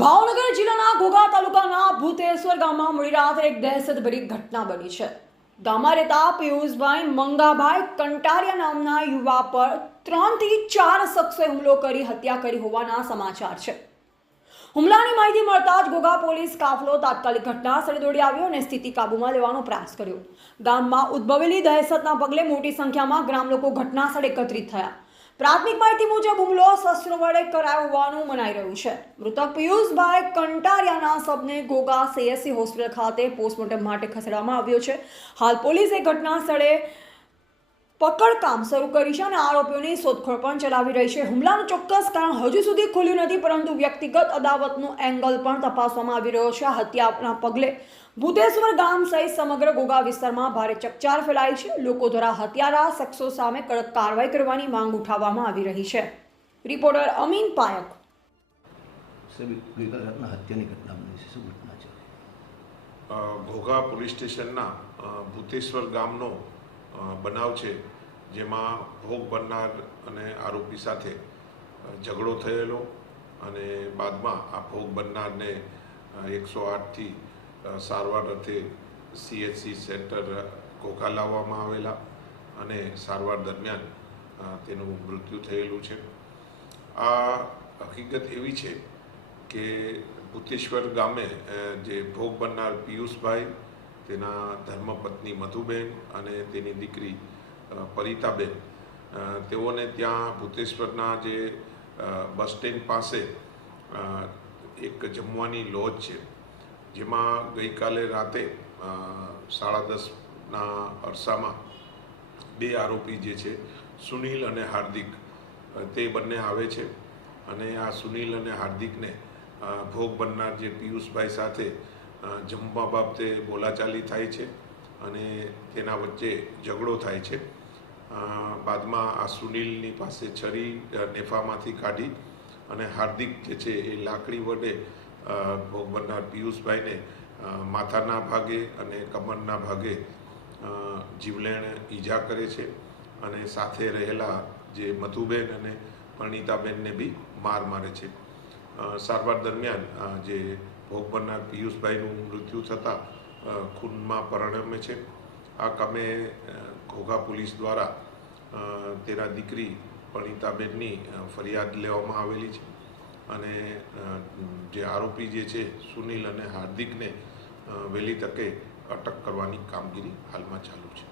ભાવનગર જિલ્લાના ઘોઘા તાલુકાના ભૂતેશ્વર ગામમાં મોડી રાત્રે એક દહેશતભરી ઘટના બની છે ગામમાં રહેતા પિયુષભાઈ મંગાભાઈ કંટારિયા નામના યુવા પર ત્રણથી ચાર શખ્સોએ હુમલો કરી હત્યા કરી હોવાના સમાચાર છે હુમલાની માહિતી મળતા જ ઘોઘા પોલીસ કાફલો તાત્કાલિક ઘટના સ્થળે દોડી આવ્યો અને સ્થિતિ કાબૂમાં લેવાનો પ્રયાસ કર્યો ગામમાં ઉદ્ભવેલી દહેશતના પગલે મોટી સંખ્યામાં ગ્રામ લોકો ઘટના સ્થળે એકત્રિત થયા પ્રાથમિક માહિતી મુજબ હુમલો શસ્ત્રો વડે કરાયો હોવાનું મનાઈ રહ્યું છે મૃતક પિયુષભાઈ કંટારિયાના સબને ગોગા સીએસસી હોસ્પિટલ ખાતે પોસ્ટમોર્ટમ માટે ખસેડવામાં આવ્યો છે હાલ પોલીસે ઘટના સ્થળે પકડ કામ શરૂ કરી છે અને આરોપીઓની શોધખોળ પણ ચલાવી રહી છે હુમલાનું ચોક્કસ કારણ હજુ સુધી ખુલ્યું નથી પરંતુ વ્યક્તિગત અદાવતનો એંગલ પણ તપાસવામાં આવી રહ્યો છે હત્યાના પગલે ભૂતેશ્વર ગામ સહિત સમગ્ર ગોગા વિસ્તારમાં ભારે ચકચાર ફેલાય છે લોકો દ્વારા હત્યારા શખ્સો સામે કડક કાર્યવાહી કરવાની માંગ ઉઠાવવામાં આવી રહી છે રિપોર્ટર અમીન પાયક ગઈકાલ હત્યાની ઘટના બની છે ઘટના છે ઘોઘા પોલીસ સ્ટેશનના ભૂતેશ્વર ગામનો બનાવ છે જેમાં ભોગ બનનાર અને આરોપી સાથે ઝઘડો થયેલો અને બાદમાં આ ભોગ બનનારને એકસો આઠથી સારવાર અર્થે સીએચસી સેન્ટર ઘોઘા લાવવામાં આવેલા અને સારવાર દરમિયાન તેનું મૃત્યુ થયેલું છે આ હકીકત એવી છે કે ભૂતેશ્વર ગામે જે ભોગ બનનાર પિયુષભાઈ તેના ધર્મપત્ની મધુબેન અને તેની દીકરી પરિતાબેન તેઓને ત્યાં ભૂતેશ્વરના જે બસ સ્ટેન્ડ પાસે એક જમવાની લોજ છે જેમાં ગઈકાલે રાતે સાડા દસના અરસામાં બે આરોપી જે છે સુનિલ અને હાર્દિક તે બંને આવે છે અને આ સુનિલ અને હાર્દિકને ભોગ બનનાર જે પિયુષભાઈ સાથે જમવા બાબતે બોલાચાલી થાય છે અને તેના વચ્ચે ઝઘડો થાય છે બાદમાં આ સુનિલની પાસે છરી નેફામાંથી કાઢી અને હાર્દિક જે છે એ લાકડી વડે ભોગ બનનાર પિયુષભાઈને માથાના ભાગે અને કમરના ભાગે જીવલેણ ઈજા કરે છે અને સાથે રહેલા જે મધુબેન અને પરણીતાબેનને બી માર મારે છે સારવાર દરમિયાન જે ભોગ બનનાર પિયુષભાઈનું મૃત્યુ થતાં ખૂનમાં પરિણમે છે આ કામે ઘોઘા પોલીસ દ્વારા તેના દીકરી પરિતાબેનની ફરિયાદ લેવામાં આવેલી છે અને જે આરોપી જે છે સુનિલ અને હાર્દિકને વહેલી તકે અટક કરવાની કામગીરી હાલમાં ચાલુ છે